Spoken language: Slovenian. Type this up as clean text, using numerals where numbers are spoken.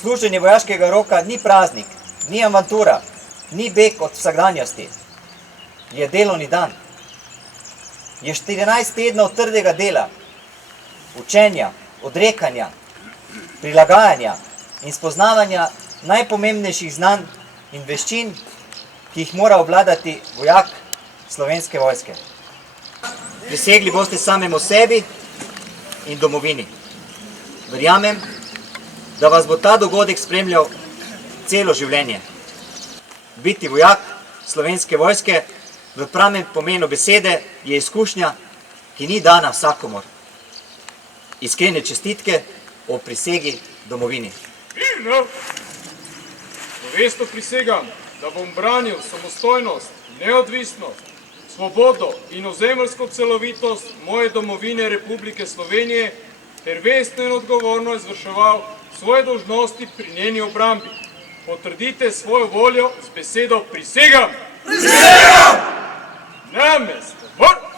Služenje vojaškega roka ni praznik, ni avantura, ni beg od vsakdanjosti. Je delovni dan. Je 14 tednov trdega dela, učenja, odrekanja, prilagajanja in spoznavanja najpomembnejših znanj in veščin, ki jih mora obvladati vojak Slovenske vojske. Prisegli boste samemu sebi in domovini. Verjamem, da vas bo ta dogodek spremljal celo življenje. Biti vojak Slovenske vojske v pravem pomenu besede je izkušnja, ki ni dana vsakomur. Iskrene čestitke o prisegi domovini. Mirno! Zavestno prisegam, da bom branil samostojnost, neodvisnost, svobodo in ozemeljsko celovitost moje domovine Republike Slovenije ter vestno in odgovorno izvrševal svoje dolžnosti pri njeni obrambi. Potrdite svojo voljo z besedo prisegam! Prisegam! Name svobod!